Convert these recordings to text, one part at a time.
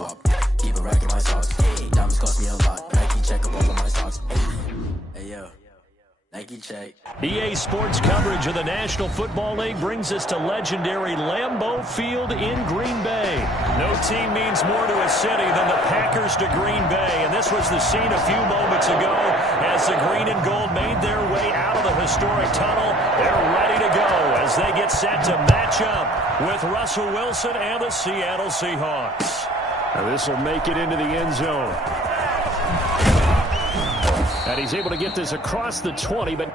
up. Keep a rack in my socks. Diamonds cost me a lot. Nike check up all of my stocks. Hey, yo. Nike check. EA Sports coverage of the National Football League brings us to legendary Lambeau Field in Green Bay. No team means more to a city than the Packers to Green Bay, and this was the scene a few moments ago as the green and gold made their way out of the historic tunnel. They're ready to go as they get set to match up with Russell Wilson and the Seattle Seahawks. Now this will make it into the end zone. And he's able to get this across the 20, but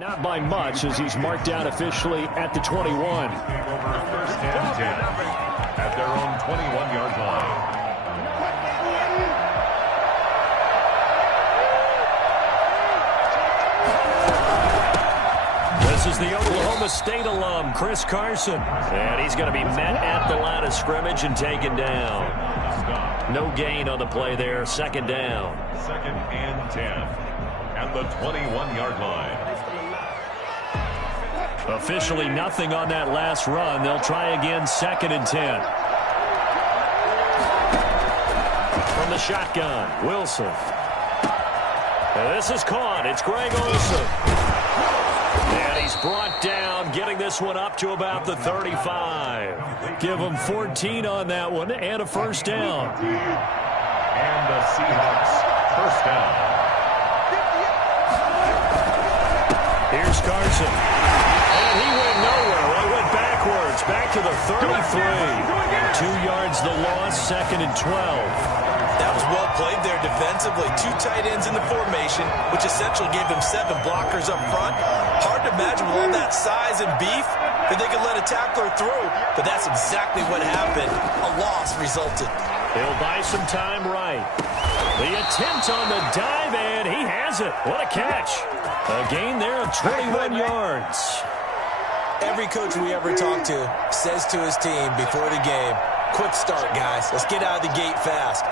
not by much as he's marked down officially at the 21. First and 10 at their own 21-yard line. This is the Oklahoma State alum, Chris Carson. And he's going to be met at the line of scrimmage and taken down. No gain on the play there. Second down. Second and 10 at the 21-yard line. Officially nothing on that last run. They'll try again, second and 10. From the shotgun, Wilson. And this is caught. It's Greg Olsen. And he's brought down, getting this one up to about the 35. Give him 14 on that one and a first down. And the Seahawks first down. Here's Carson. And he went nowhere. He went backwards, back to the 33. 2 yards the loss, second and 12. That was well played there defensively. 2 tight ends in the formation, which essentially gave them 7 blockers up front. Hard to imagine with all that size and beef that they could let a tackler through, but that's exactly what happened. A loss resulted. He'll buy some time right. The attempt on the dive, and he has it. What a catch. A gain there of 21 yards. Every coach we ever talk to says to his team before the game, quick start, guys. Let's get out of the gate fast.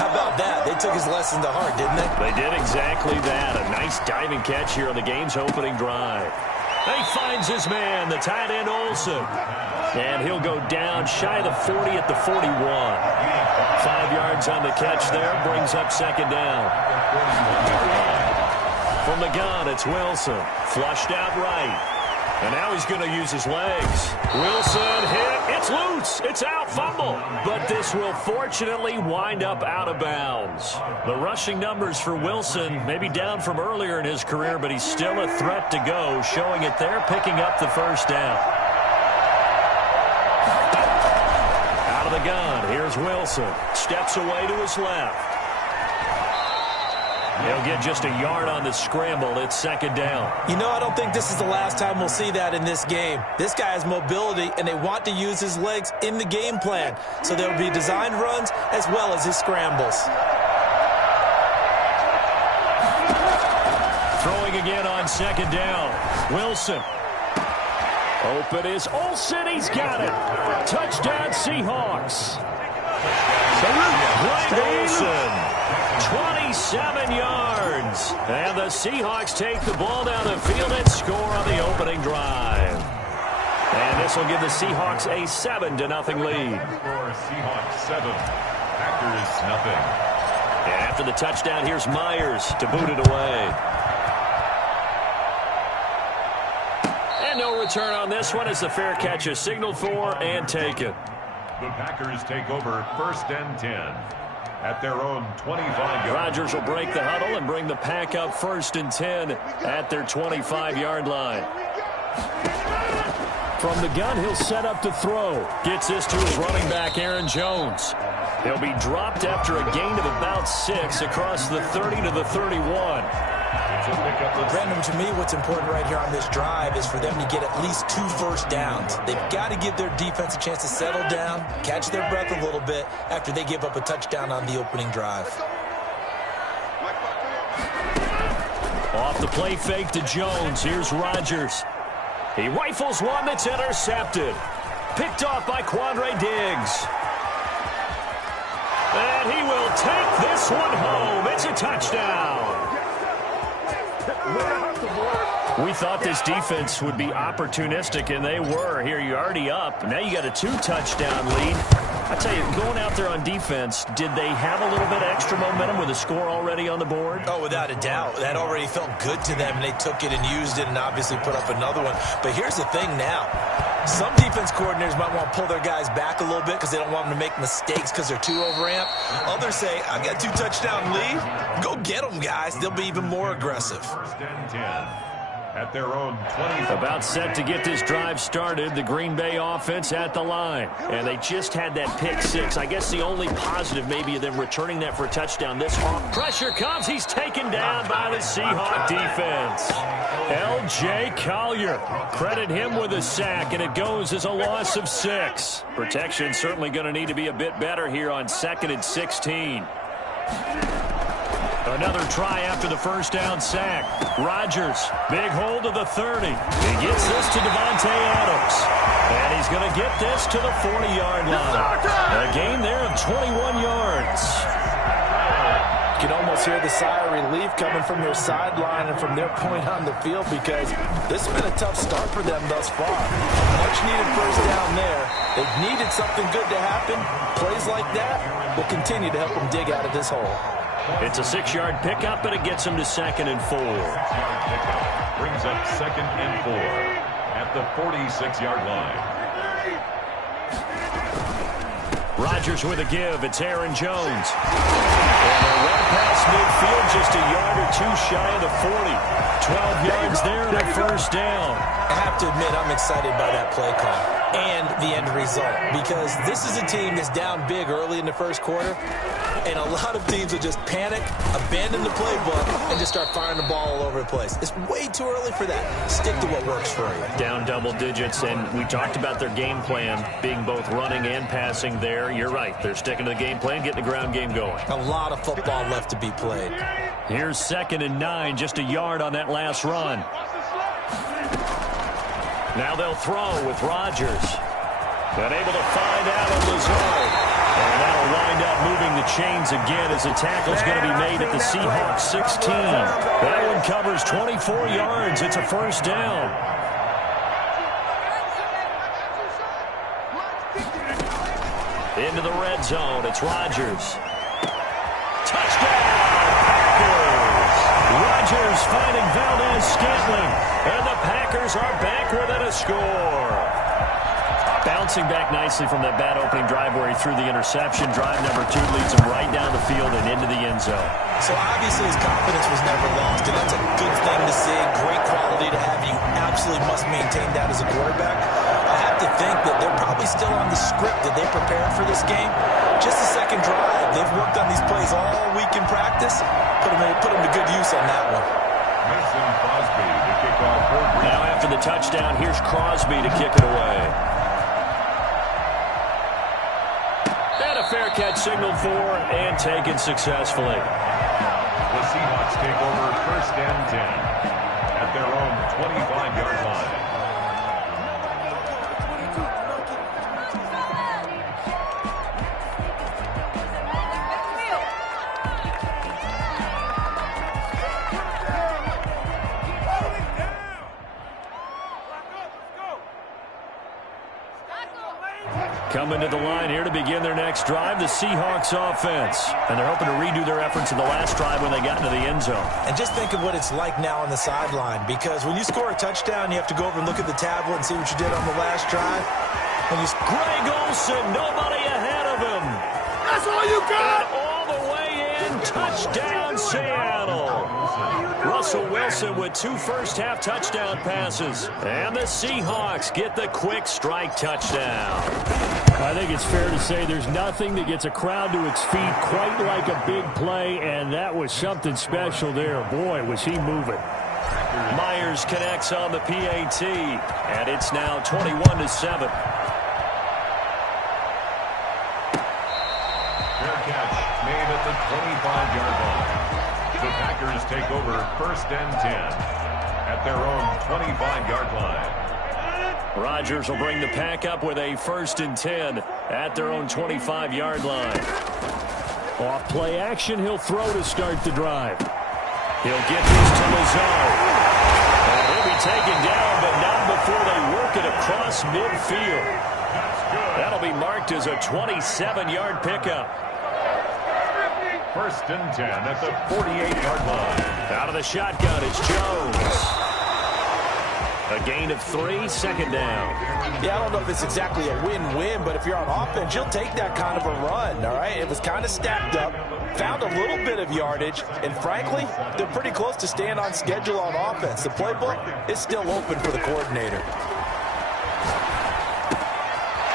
How about that? They took his lesson to heart, didn't they? They did exactly that. A nice diving catch here on the game's opening drive. He finds his man, the tight end Olsen. And he'll go down shy of the 40 at the 41. 5 yards on the catch there, brings up second down. From the gun, it's Wilson. Flushed out right. And now he's going to use his legs. Wilson hit. It's loose. It's out. Fumble. But this will fortunately wind up out of bounds. The rushing numbers for Wilson may be down from earlier in his career, but he's still a threat to go, showing it there, picking up the first down. Out of the gun. Here's Wilson. Steps away to his left. He'll get just a yard on the scramble. It's second down. You know, I don't think this is the last time we'll see that in this game. This guy has mobility, and they want to use his legs in the game plan. So there will be designed runs as well as his scrambles. Throwing again on second down. Wilson. Open is Olsen. He's got it. Touchdown, Seahawks. Greg Olsen. 27 yards. And the Seahawks take the ball down the field and score on the opening drive. And this will give the Seahawks a 7-0 lead. Seahawks 7, Packers nothing. And after the touchdown, here's Myers to boot it away. And no return on this one as the fair catch is signaled for and taken. The Packers take over first and 10. At their own 25-yard. Rodgers will break the huddle and bring the pack up first and 10 at their 25-yard line. From the gun, he'll set up to throw. Gets this to his running back, Aaron Jones. He'll be dropped after a gain of about 6 across the 30 to the 31. Brandon, to me, what's important right here on this drive is for them to get at least 2 first downs. They've got to give their defense a chance to settle down, catch their breath a little bit after they give up a touchdown on the opening drive. Off the play fake to Jones. Here's Rodgers. He rifles one that's intercepted. Picked off by Quandre Diggs. And he will take this one home. It's a touchdown. We thought this defense would be opportunistic, and they were. Here, you're already up. Now you got a 2-touchdown lead. I tell you, going out there on defense, did they have a little bit of extra momentum with a score already on the board? Oh, without a doubt. That already felt good to them, and they took it and used it and obviously put up another one. But here's the thing now. Some defense coordinators might want to pull their guys back a little bit because they don't want them to make mistakes because they're too overamped. Others say, I got 2-touchdown lead. Go get them, guys. They'll be even more aggressive. First and 10 at their own 20. About set to get this drive started, the Green Bay offense at the line. And they just had that pick six. I guess the only positive maybe of them returning that for a touchdown this far. Pressure comes. He's taken down by the Seahawk defense. L.J. Collier. Credit him with a sack, and it goes as a loss of 6. Protection certainly going to need to be a bit better here on 2nd and 16. Another try after the first down sack. Rodgers, big hold of the 30. He gets this to Davante Adams. And he's going to get this to the 40-yard line. A gain there of 21 yards. You can almost hear the sigh of relief coming from their sideline and from their point on the field because this has been a tough start for them thus far. Much needed first down there. They've needed something good to happen. Plays like that will continue to help them dig out of this hole. It's a 6-yard pickup, and it gets him to 2nd and 4. Brings up 2nd and 4 at the 46-yard line. Rodgers with a give. It's Aaron Jones. And a run past midfield, just a yard or two shy of the 40. 12 yards there and a first down. I have to admit, I'm excited by that play call and the end result because this is a team that's down big early in the first quarter, and a lot of teams will just panic, abandon the playbook, and just start firing the ball all over the place. It's way too early for that. Stick to what works for you. Down double digits, and we talked about their game plan being both running and passing there. You're right. They're sticking to the game plan, getting the ground game going. A lot of football left to be played. Here's 2nd and 9, just a yard on that last run. Now they'll throw with Rodgers. But able to find Allen Lazard. And that'll wind up moving the chains again as the tackle's going to be made at the Seahawks 16. That one covers 24 yards. It's a first down. Into the red zone. It's Rodgers. Touchdown, Packers! Rodgers finding Valdez-Scantling. And the Packers are back within a score. Bouncing back nicely from that bad opening drive where he threw the interception. Drive number 2 leads him right down the field and into the end zone. So obviously his confidence was never lost, and that's a good thing to see. Great quality to have. You absolutely must maintain that as a quarterback. I have to think that they're probably still on the script that they prepared for this game. Just the second drive. They've worked on these plays all week in practice. Put them to good use on that one. Mason Crosby to kick off. Now after the touchdown, here's Crosby to kick it away. And a fair catch signaled for and taken successfully. The Seahawks take over 1st and 10 at their own 25-yard line. Coming to the line here to begin their next drive, the Seahawks offense. And they're hoping to redo their efforts in the last drive when they got into the end zone. And just think of what it's like now on the sideline, because when you score a touchdown, you have to go over and look at the tablet and see what you did on the last drive. Greg Olsen, nobody ahead of him. That's all you got. And all the way in, touchdown Seattle. Russell Wilson with 2 first-half touchdown passes. And the Seahawks get the quick strike touchdown. I think it's fair to say there's nothing that gets a crowd to its feet quite like a big play, and that was something special there. Boy, was he moving. Myers connects on the PAT, and it's now 21-7. Fair catch made at the 25-yard line. The Packers take over 1st and 10 at their own 25-yard line. Rodgers will bring the pack up with a 1st and 10 at their own 25-yard line. Off play action, he'll throw to start the drive. He'll get this to Lazard. taken down, but not before they work it across midfield. That'll be marked as a 27-yard pickup. 1st and 10 at the 48-yard line. Out of the shotgun, it's Jones. A gain of 3, 2nd down. Yeah, I don't know if it's exactly a win-win, but if you're on offense, you'll take that kind of a run, all right? It was kind of stacked up, found a little bit of yardage, and frankly, they're pretty close to staying on schedule on offense. The playbook is still open for the coordinator.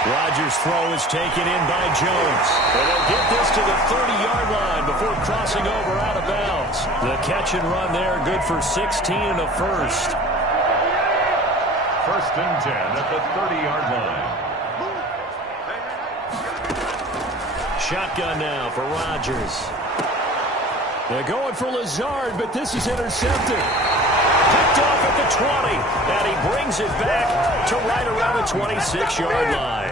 Rodgers' throw is taken in by Jones. And they'll get this to the 30-yard line before crossing over out of bounds. The catch and run there, good for 16 and a first. 1st and 10 at the 30-yard line. Shotgun now for Rodgers. They're going for Lazard, but this is intercepted. Picked off at the 20, and he brings it back to right around the 26-yard line.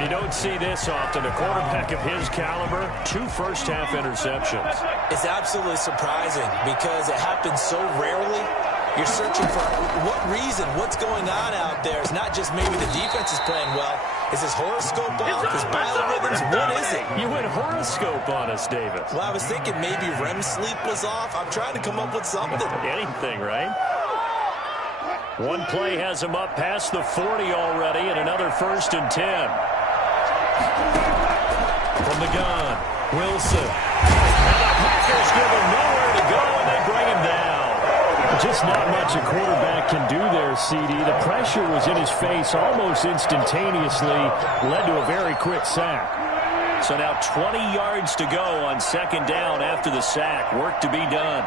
You don't see this often. A quarterback of his caliber, 2 first-half interceptions. It's absolutely surprising because it happens so rarely. You're searching for what reason, what's going on out there. It's not just maybe the defense is playing well. Is his horoscope off? His biorhythms? What is it? You went horoscope on us, David. Well, I was thinking maybe REM sleep was off. I'm trying to come up with something. Anything, right? One play has him up past the 40 already, and another 1st and 10. From the gun, Wilson. And the Packers give him nowhere to go, and they bring him down. Just not much a quarterback can do there, CD. The pressure was in his face almost instantaneously, led to a very quick sack. So now 20 yards to go on 2nd down after the sack. Work to be done.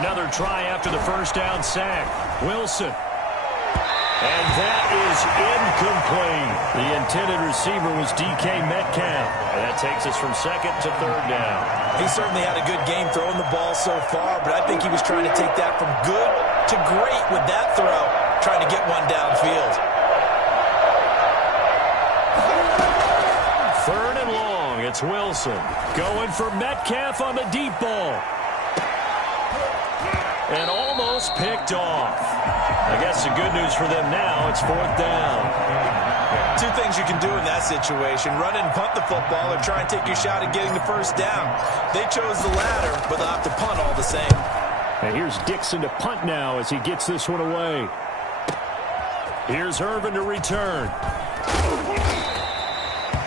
Another try after the 1st down sack. Wilson. And that is incomplete. The intended receiver was DK Metcalf. And that takes us from 2nd to 3rd down. He certainly had a good game throwing the ball so far, but I think he was trying to take that from good to great with that throw, trying to get one downfield. 3rd and long. It's Wilson going for Metcalf on the deep ball. And almost picked off. I guess the good news for them now, it's 4th down. 2 things you can do in that situation. Run and punt the football or try and take your shot at getting the 1st down. They chose the latter, but they'll have to punt all the same. And here's Dixon to punt now as he gets this one away. Here's Irvin to return.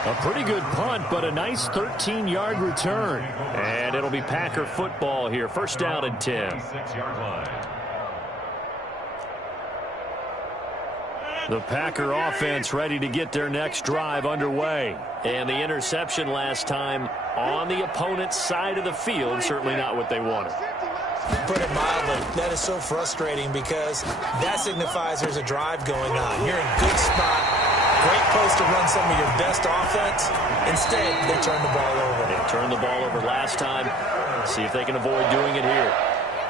A pretty good punt, but a nice 13-yard return. And it'll be Packer football here. 1st down and 10. 6-yard line. The Packer offense ready to get their next drive underway. And the interception last time on the opponent's side of the field, certainly not what they wanted. Put it mildly, that is so frustrating because that signifies there's a drive going on. You're in a good spot. Great place to run some of your best offense. Instead, they turn the ball over. They turned the ball over last time. See if they can avoid doing it here.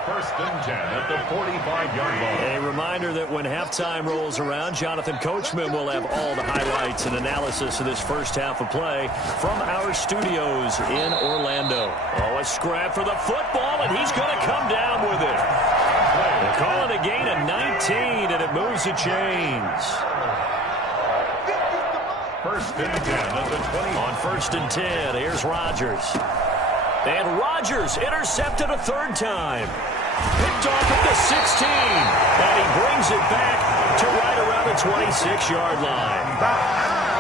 1st and 10 at the 45-yard line. A reminder that when halftime rolls around, Jonathan Coachman will have all the highlights and analysis of this 1st half of play from our studios in Orlando. Oh, a scrap for the football, and he's going to come down with it. They call it a gain of 19, and it moves the chains. 1st and 10 at the 20. On 1st and 10, here's Rodgers. And Rodgers intercepted a 3rd time. Picked off at the 16. And he brings it back to right around the 26-yard line.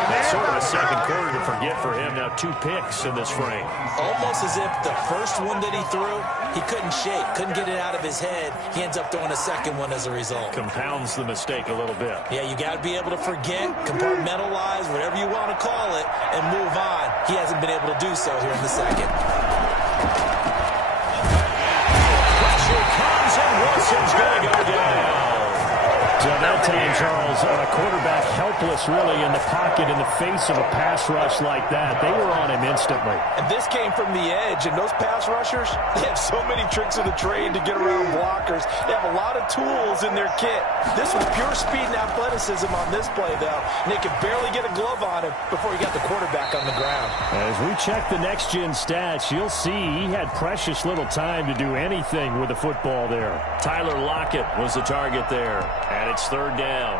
That's sort of a 2nd quarter to forget for him. Now 2 picks in this frame. Almost as if the first one that he threw, he couldn't shake, couldn't get it out of his head. He ends up throwing a 2nd one as a result. Compounds the mistake a little bit. Yeah, you got to be able to forget, compartmentalize, whatever you want to call it, and move on. He hasn't been able to do so here in the 2nd. Pressure comes, and Wilson's going to go down. So that time, Charles, a quarterback helpless really in the pocket in the face of a pass rush like that. They were on him instantly. And this came from the edge, and those pass rushers, they have so many tricks of the trade to get around blockers. They have a lot of tools in their kit. This was pure speed and athleticism on this play, though. And they could barely get a glove on him before he got the quarterback on the ground. As we check the next-gen stats, you'll see he had precious little time to do anything with the football there. Tyler Lockett was the target there, and it's third down.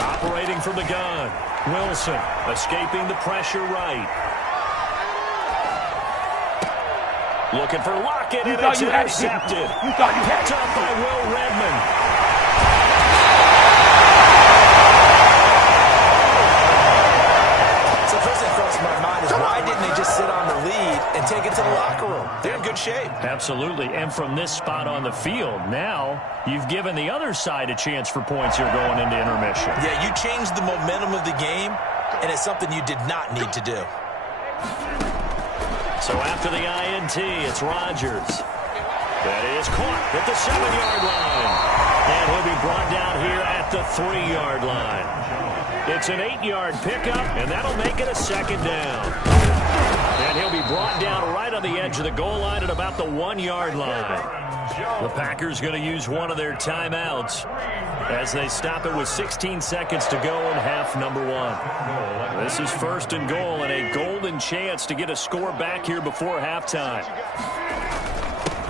Operating from the gun, Wilson escaping the pressure right. Looking for Lockett, and it's intercepted. Picked up by Will Redmond. So the first thing crossed my mind is why didn't they just sit on the lead and take it to the locker room? They're in good shape. Absolutely, and from this spot on the field, now you've given the other side a chance for points here going into intermission. Yeah, you changed the momentum of the game, and it's something you did not need to do. So after the INT, it's Rodgers. That is caught at the 7-yard line. And he'll be brought down here at the 3-yard line. It's an 8-yard pickup, and that'll make it a second down. And he'll be brought down right on the edge of the goal line at about the 1-yard line. The Packers going to use one of their timeouts as they stop it with 16 seconds to go in half number 1. This is first and goal and a golden chance to get a score back here before halftime.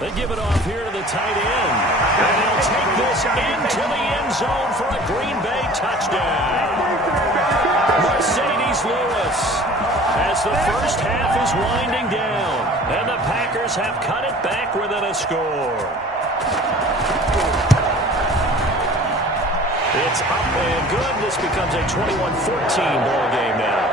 They give it off here to the tight end. And they'll take this into the end zone for a Green Bay touchdown. Mercedes Lewis as the first half is winding down. And the Packers have cut it back within a score. It's up and good. This becomes a 21-14 ball game now.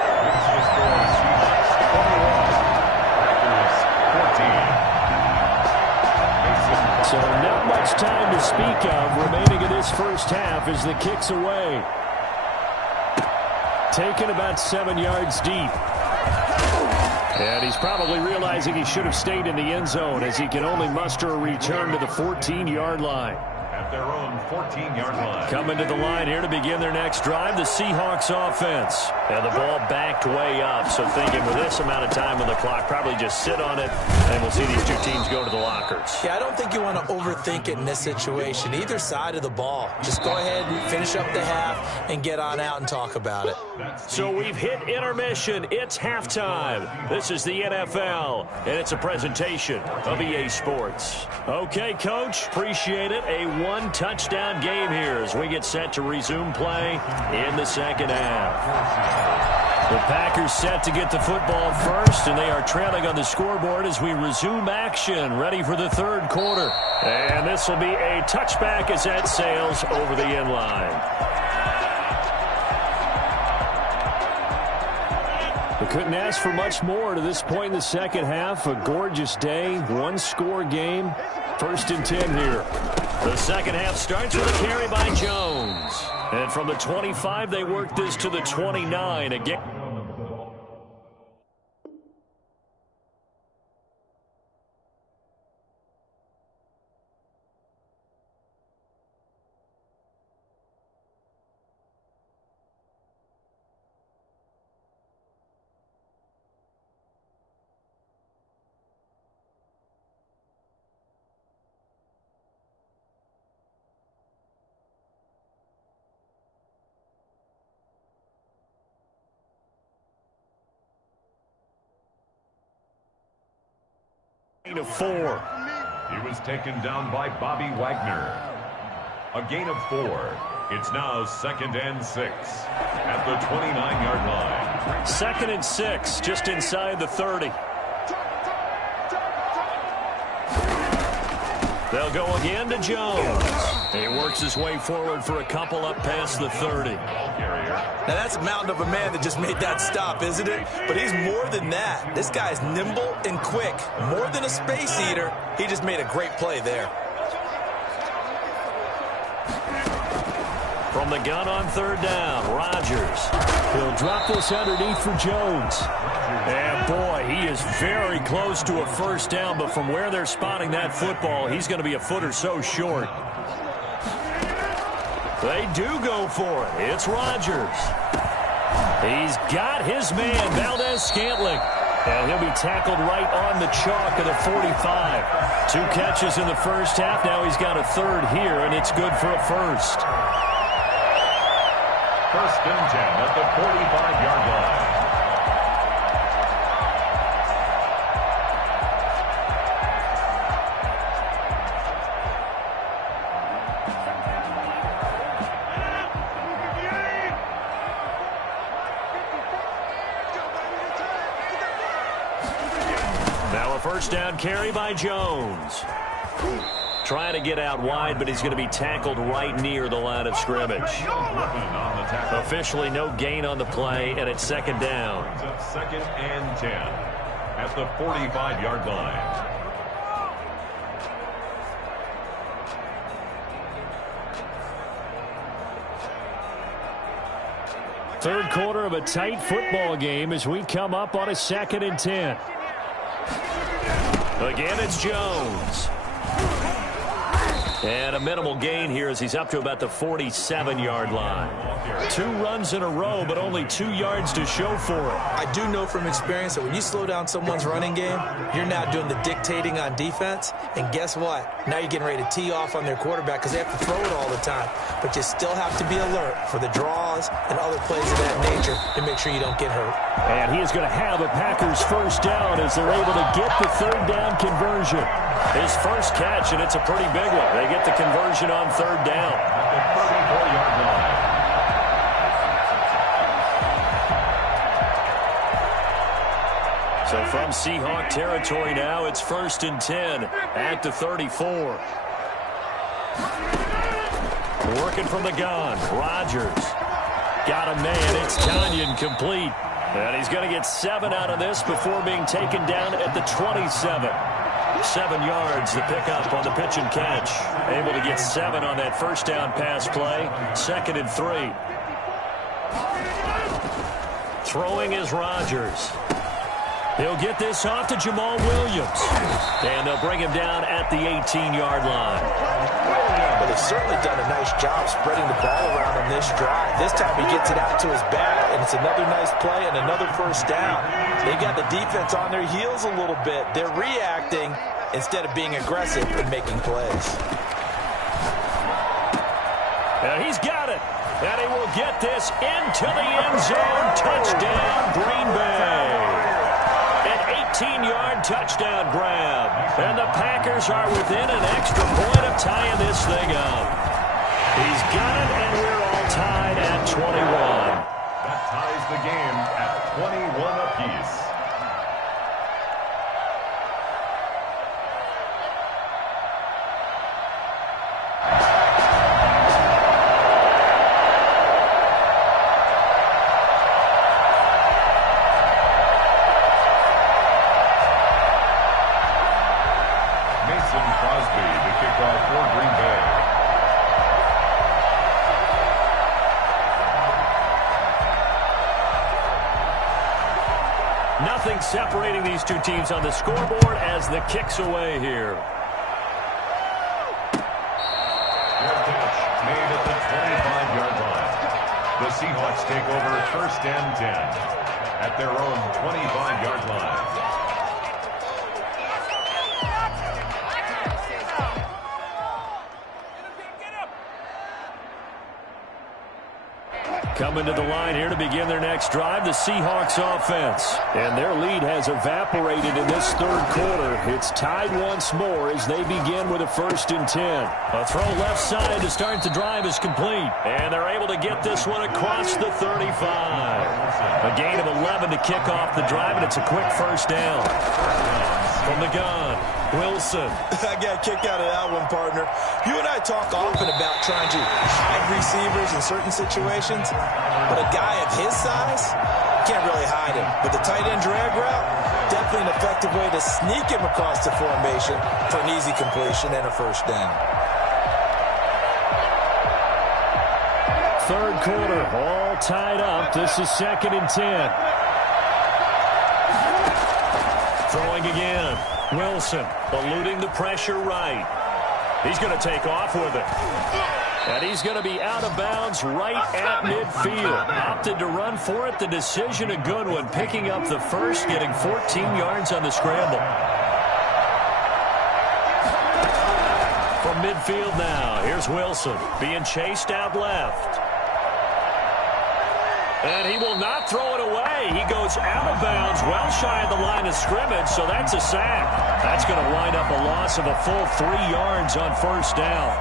So not much time to speak of remaining in this first half as the kick's away. Taken about 7 yards deep. And he's probably realizing he should have stayed in the end zone as he can only muster a return to the 14-yard line. At their own 14-yard line. Coming to the line here to begin their next drive, the Seahawks offense. And the ball backed way up, so thinking with this amount of time on the clock, probably just sit on it, and we'll see these two teams go to the lockers. Yeah, I don't think you want to overthink it in this situation. Either side of the ball. Just go ahead and finish up the half and get on out and talk about it. So we've hit intermission. It's halftime. This is the NFL, and it's a presentation of EA Sports. Okay, Coach, appreciate it. A one-touchdown game here as we get set to resume play in the second half. The Packers set to get the football first, and they are trailing on the scoreboard as we resume action, ready for the third quarter. And this will be a touchback as that sails over the end line. We couldn't ask for much more to this point in the second half. A gorgeous day, one-score game, 1st and 10 here. The second half starts with a carry by Jones. And from the 25, they work this to the 29 again. Of 4. He was taken down by Bobby Wagner. A gain of 4. It's now 2nd and 6 at the 29-yard line. 2nd and 6, just inside the 30. They'll go again to Jones. He works his way forward for a couple up past the 30. Now that's a mountain of a man that just made that stop, isn't it? But he's more than that. This guy's nimble and quick. More than a space eater, he just made a great play there. From the gun on third down, Rodgers. He'll drop this underneath for Jones. And, boy, he is very close to a first down, but from where they're spotting that football, he's going to be a foot or so short. They do go for it. It's Rodgers. He's got his man, Valdez-Scantling. And he'll be tackled right on the chalk of the 45. 2 catches in the first half. Now he's got a third here, and it's good for a first. First and 10 at the 45-yard line. Now a first down carry by Jones. Trying to get out wide, but he's going to be tackled right near the line of scrimmage. Officially no gain on the play, and it's second down. Second and 10 at the 45-yard line. Third quarter of a tight football game as we come up on a 2nd and 10. Again, it's Jones. And a minimal gain here as he's up to about the 47-yard line. 2 runs in a row, but only 2 yards to show for it. I do know from experience that when you slow down someone's running game, you're now doing the dictating on defense. And guess what? Now you're getting ready to tee off on their quarterback because they have to throw it all the time. But you still have to be alert for the draws and other plays of that nature to make sure you don't get hurt. And he is going to have a Packers first down as they're able to get the third down conversion. His first catch, and it's a pretty big one. They get the conversion on third down. At the 34-yard line. So from Seahawk territory now, it's 1st and 10 at the 34. Working from the gun, Rodgers. Got a man, it's Tanyan complete. And he's going to get 7 out of this before being taken down at the 27. 7 yards, the pickup on the pitch and catch. Able to get 7 on that first down pass play. 2nd and 3. Throwing is Rodgers. He'll get this off to Jamal Williams. And they'll bring him down at the 18-yard line. But they've certainly done a nice job spreading the ball around on this drive. This time he gets it out to his back, and it's another nice play and another first down. They got the defense on their heels a little bit. They're reacting instead of being aggressive and making plays. And he's got it. And he will get this into the end zone. Touchdown, Green Bay. 18-yard touchdown grab. And the Packers are within an extra point of tying this thing up. He's got it, and we're all tied at 21. That ties the game at 21 apiece. Nothing separating these two teams on the scoreboard as the kick's away here. Good catch made at the 25-yard line. The Seahawks take over 1st and 10 at their own 25-yard line. Coming to the line here to begin their next drive, the Seahawks offense. And their lead has evaporated in this third quarter. It's tied once more as they begin with a 1st and 10. A throw left side to start the drive is complete. And they're able to get this one across the 35. A gain of 11 to kick off the drive, and it's a quick first down. From the gun, Wilson. I got a kick out of that one, partner. You and I talk often about trying to hide receivers in certain situations, but a guy of his size can't really hide him. But the tight end drag route, definitely an effective way to sneak him across the formation for an easy completion and a first down. third quarter, all tied up. This is 2nd and 10. Throwing again. Wilson eluding the pressure right. He's going to take off with it. And he's going to be out of bounds right at midfield. Opted to run for it. The decision a good one. Picking up the first, getting 14 yards on the scramble. From midfield now, here's Wilson being chased out left. And he will not throw it away. He goes out of bounds, well shy of the line of scrimmage, so that's a sack. That's going to wind up a loss of a full 3 yards on first down.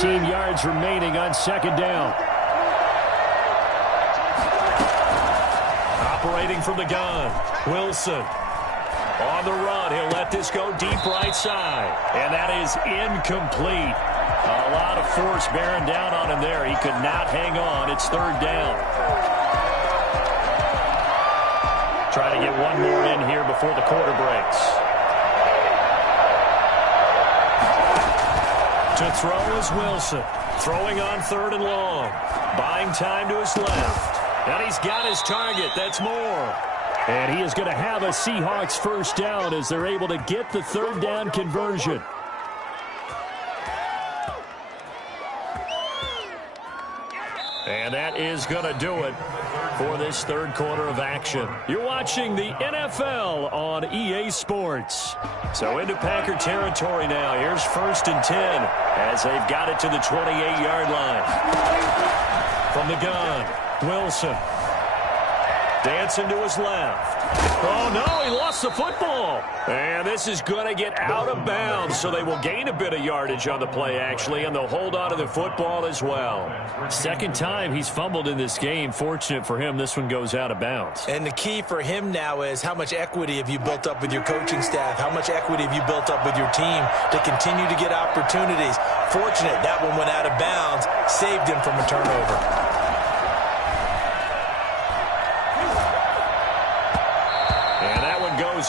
Yards remaining on second down. Operating from the gun, Wilson. On the run, he'll let this go deep right side. And that is incomplete. A lot of force bearing down on him there. He could not hang on. It's third down. Try to get one more in here before the quarter breaks. To throw is Wilson. Throwing on 3rd and long. Buying time to his left. And he's got his target. That's Moore. And he is going to have a Seahawks first down as they're able to get the third down conversion. And that is going to do it for this third quarter of action. You're watching the NFL on EA Sports. So into Packer territory now. Here's 1st and 10 as they've got it to the 28-yard line. From the gun, Wilson. Dancing to his left. Oh, no, he lost the football. And this is going to get out of bounds, so they will gain a bit of yardage on the play, actually, and they'll hold on to the football as well. Second time he's fumbled in this game. Fortunate for him, this one goes out of bounds. And the key for him now is how much equity have you built up with your coaching staff? How much equity have you built up with your team to continue to get opportunities? Fortunate that one went out of bounds, saved him from a turnover.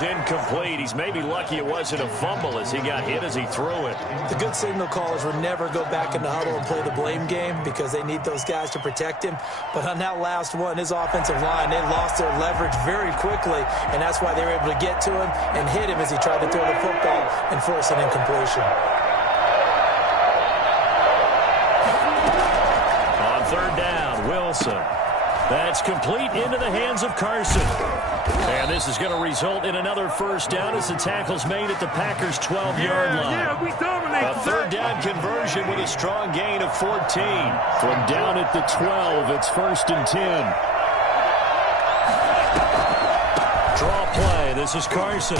Incomplete. He's maybe lucky it wasn't a fumble as he got hit as he threw it. The good signal callers would never go back in the huddle and play the blame game because they need those guys to protect him. But on that last one, his offensive line, they lost their leverage very quickly, and that's why they were able to get to him and hit him as he tried to throw the football and force an incompletion. On third down, Wilson. That's complete into the hands of Carson. And this is going to result in another first down as the tackle's made at the Packers' 12-yard line. Yeah, we dominate. A third down conversion with a strong gain of 14. From down at the 12, it's 1st and 10. Draw play. This is Carson.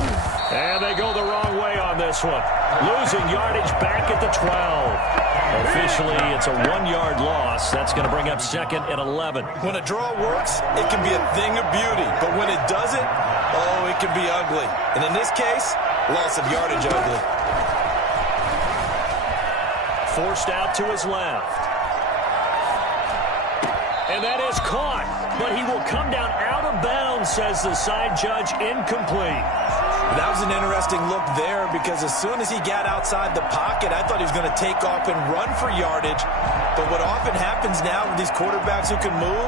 And they go the wrong way on this one. Losing yardage back at the 12. Officially, it's a 1-yard loss. That's going to bring up 2nd and 11. When a draw works, it can be a thing of beauty. But when it doesn't, oh, it can be ugly. And in this case, loss of yardage ugly. Forced out to his left. And that is caught. But he will come down out of bounds, says the side judge, incomplete. That was an interesting look there because as soon as he got outside the pocket, I thought he was going to take off and run for yardage. But what often happens now with these quarterbacks who can move,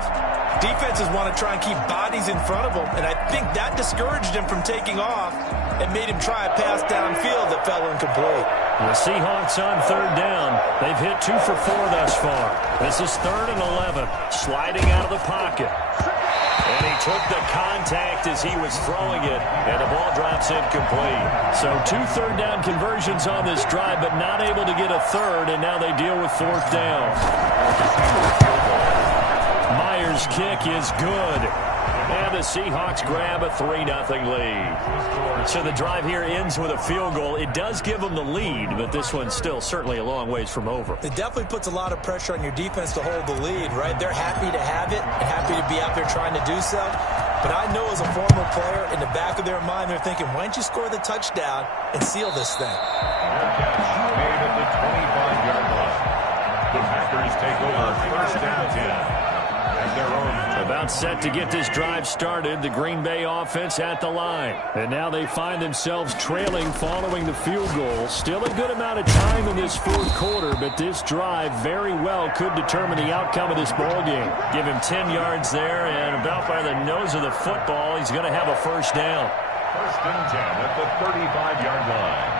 defenses want to try and keep bodies in front of them. And I think that discouraged him from taking off and made him try a pass downfield that fell incomplete. The Seahawks on third down. They've hit 2 for 4 thus far. This is 3rd and 11. Sliding out of the pocket. And he took the contact as he was throwing it, and the ball drops incomplete. So 2 third down conversions on this drive, but not able to get a third, and now they deal with 4th down. Myers' kick is good. And the Seahawks grab a 3-0 lead. So the drive here ends with a field goal. It does give them the lead, but this one's still certainly a long ways from over. It definitely puts a lot of pressure on your defense to hold the lead, right? They're happy to have it and happy to be out there trying to do so. But I know as a former player, in the back of their mind, they're thinking, why don't you score the touchdown and seal this thing? Made at the 25-yard line. The Packers take over 1st and 10 at their own About set to get this drive started. The Green Bay offense at the line. And now they find themselves trailing following the field goal. Still a good amount of time in this fourth quarter, but this drive very well could determine the outcome of this ball game. Give him 10 yards there, and about by the nose of the football, he's going to have a first down. First and 10 at the 35-yard line.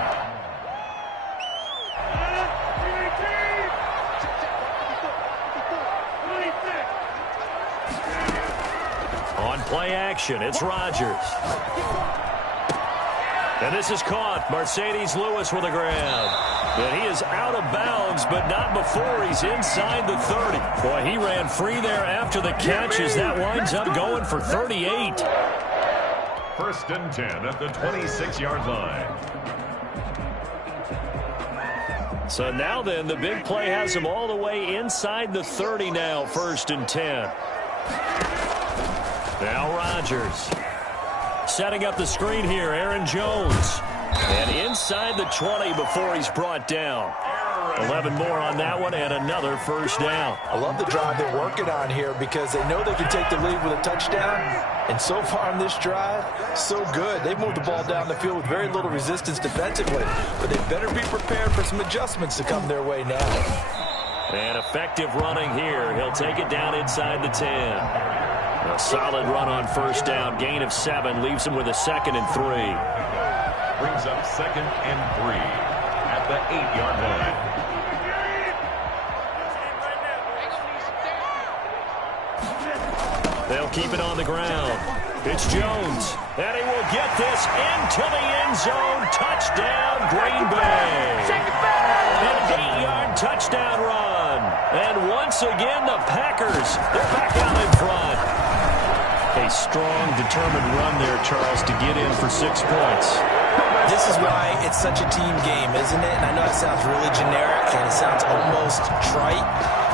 On play action, it's Rodgers. And this is caught. Mercedes Lewis with a grab. And he is out of bounds, but not before he's inside the 30. Boy, he ran free there after the catch as that winds up going for 38. First and 10 at the 26-yard line. So now then, the big play has him all the way inside the 30 now, first and 10. Now Rodgers. Setting up the screen here, Aaron Jones. And inside the 20 before he's brought down. 11 more on that one and another first down. I love the drive they're working on here because they know they can take the lead with a touchdown. And so far on this drive, so good. They've moved the ball down the field with very little resistance defensively. But they better be prepared for some adjustments to come their way now. And effective running here. He'll take it down inside the 10. A solid run on first down. Gain of 7 leaves him with a 2nd and 3. Brings up 2nd and 3 at the 8-yard line. They'll keep it on the ground. It's Jones. And he will get this into the end zone. Touchdown, Green Bay. An 8-yard touchdown run. And once again, the Packers, they're back out in front. A strong, determined run there, Charles, to get in for 6 points. This is why it's such a team game, isn't it? And I know it sounds really generic and it sounds almost trite,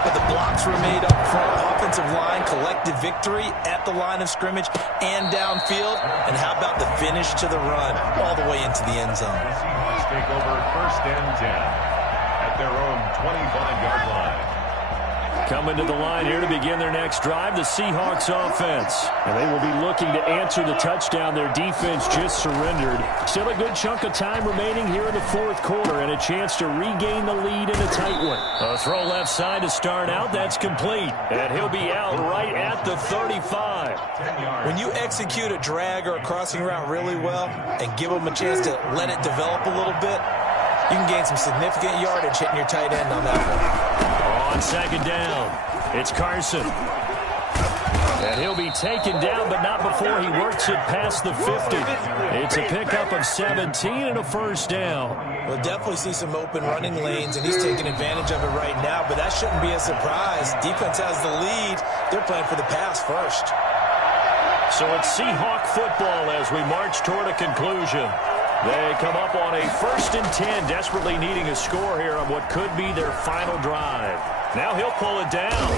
but the blocks were made up front. Offensive line, collective victory at the line of scrimmage and downfield. And how about the finish to the run all the way into the end zone? The Seahawks take over first and 10 at their own 25-yard line. Coming to the line here to begin their next drive, the Seahawks offense. And they will be looking to answer the touchdown their defense just surrendered. Still a good chunk of time remaining here in the fourth quarter and a chance to regain the lead in a tight one. A throw left side to start out. That's complete. And he'll be out right at the 35. When you execute a drag or a crossing route really well and give them a chance to let it develop a little bit, you can gain some significant yardage hitting your tight end on that one. On second down, it's Carson. And he'll be taken down, but not before he works it past the 50. It's a pickup of 17 and a first down. We'll definitely see some open running lanes, and he's taking advantage of it right now, but that shouldn't be a surprise. Defense has the lead. They're playing for the pass first. So it's Seahawk football as we march toward a conclusion. They come up on a first and 10, desperately needing a score here on what could be their final drive. Now he'll pull it down.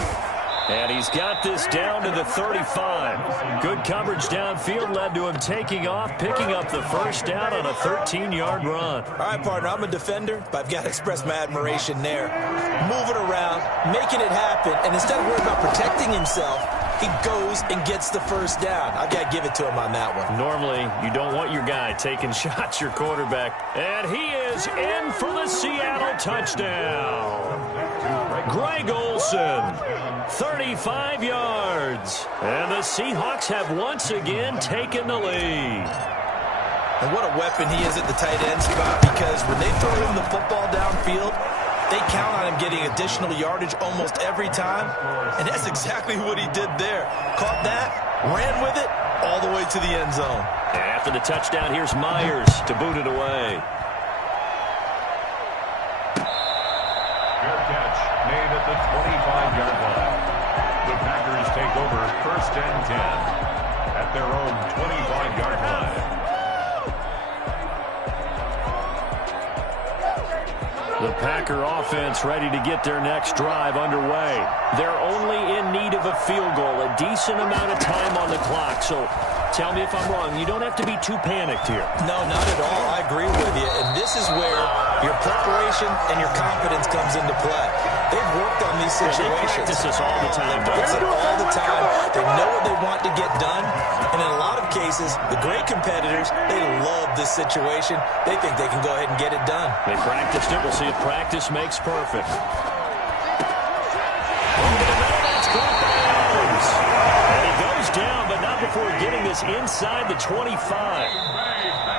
And he's got this down to the 35. Good coverage downfield led to him taking off, picking up the first down on a 13-yard run. All right, partner, I'm a defender, but I've got to express my admiration there. Moving around, making it happen, and instead of worrying about protecting himself, he goes and gets the first down. I've got to give it to him on that one. Normally, you don't want your guy taking shots, your quarterback. And he is in for the Seattle touchdown. Greg Olsen, 35 yards. And the Seahawks have once again taken the lead. And what a weapon he is at the tight end spot, because when they throw him the football downfield, they count on him getting additional yardage almost every time. And that's exactly what he did there. Caught that, ran with it, all the way to the end zone. After the touchdown, here's Myers to boot it away. Fair catch made at the 25-yard line. The Packers take over first and 10 at their own 25-yard line. The Packer offense ready to get their next drive underway. They're only in need of a field goal, a decent amount of time on the clock. So tell me if I'm wrong. You don't have to be too panicked here. No, not at all. I agree with you. And this is where your preparation and your confidence comes into play. They've worked on these situations. They practice this all the time. They practice it all the time. They know what they want to get done. And in a lot of cases, the great competitors, they love this situation. They think they can go ahead and get it done. They practiced it. We'll see if practice makes perfect. And he goes down, but not before getting this inside the 25.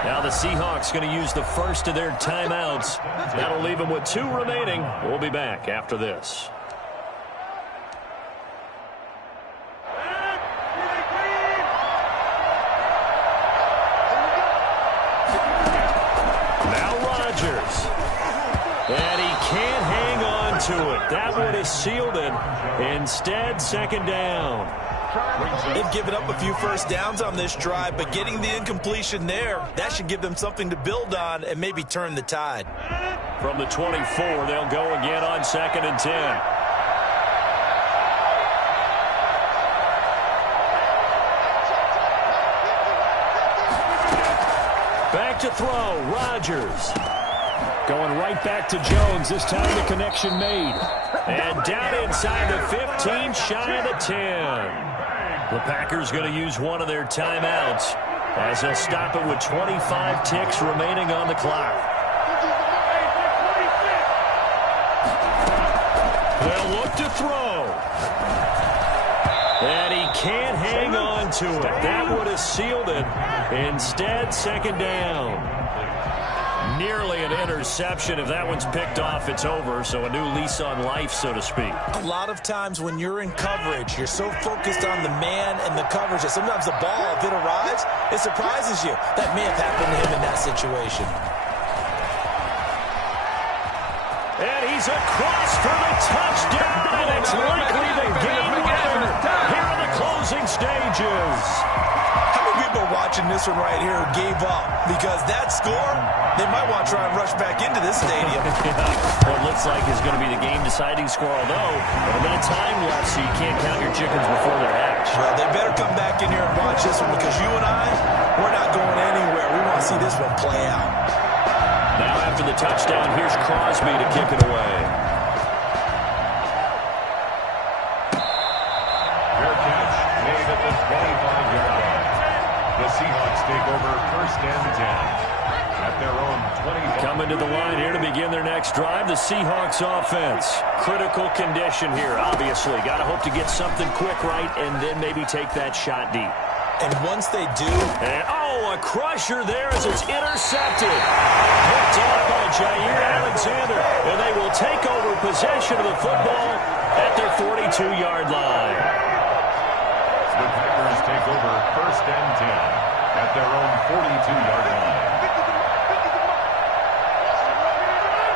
Now the Seahawks going to use the first of their timeouts. That'll leave them with 2 remaining. We'll be back after this. Now Rodgers. And he can't hang on to it. That one is sealed it. Instead, second down. They've given up a few first downs on this drive, but getting the incompletion there, that should give them something to build on and maybe turn the tide. From the 24, they'll go again on 2nd and 10. Back to throw, Rodgers. Going right back to Jones. This time the connection made. And down inside the 15, shy of the 10. The Packers going to use one of their timeouts as they'll stop it with 25 ticks remaining on the clock. They'll look to throw. And he can't hang on to it. That would have sealed it. Instead, second down. Nearly an interception. If that one's picked off, it's over. So a new lease on life, so to speak. A lot of times when you're in coverage, you're so focused on the man and the coverage that sometimes the ball, if it arrives, it surprises you. That may have happened to him in that situation. And he's across for the touchdown. And it's likely the game winner here in the closing stages. How many people watching this one right here who gave up? Because that score, they might want to try and rush back into this stadium. What looks like is going to be the game-deciding score, although a bit of time left, so you can't count your chickens before they're hatched. Well, they better come back in here and watch this one because you and I, we're not going anywhere. We want to see this one play out. Now after the touchdown, here's Crosby to kick it away. Fair catch made at the 25-yard line. The Seahawks take over 1st and 10. At their own 25. Coming to the line here to begin their next drive, the Seahawks offense. Critical condition here, obviously. Got to hope to get something quick right and then maybe take that shot deep. And once they do... And, a crusher there as it's intercepted. Picked off by Jair Alexander. And they will take over possession of the football at their 42-yard line. The Packers take over 1st and 10 at their own 42-yard line.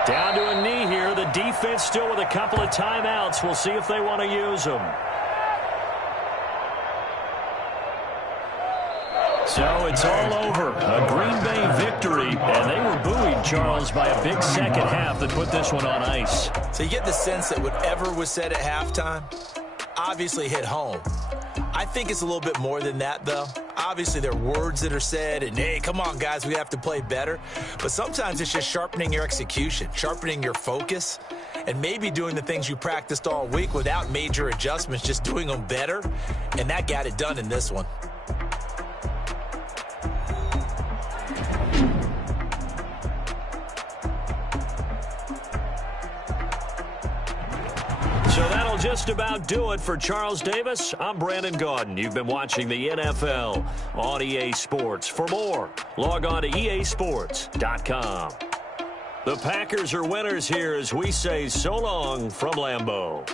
Down to a knee here. The defense still with a couple of timeouts. We'll see if they want to use them. So it's all over. A Green Bay victory. And they were buoyed, Charles, by a big second half that put this one on ice. So you get the sense that whatever was said at halftime obviously hit home. I think it's a little bit more than that, though. Obviously, there are words that are said, and, hey, come on, guys, we have to play better. But sometimes it's just sharpening your execution, sharpening your focus, and maybe doing the things you practiced all week without major adjustments, just doing them better. And that got it done in this one. So that'll just about do it for Charles Davis. I'm Brandon Gaudin. You've been watching the NFL on EA Sports. For more, log on to easports.com. The Packers are winners here as we say so long from Lambeau.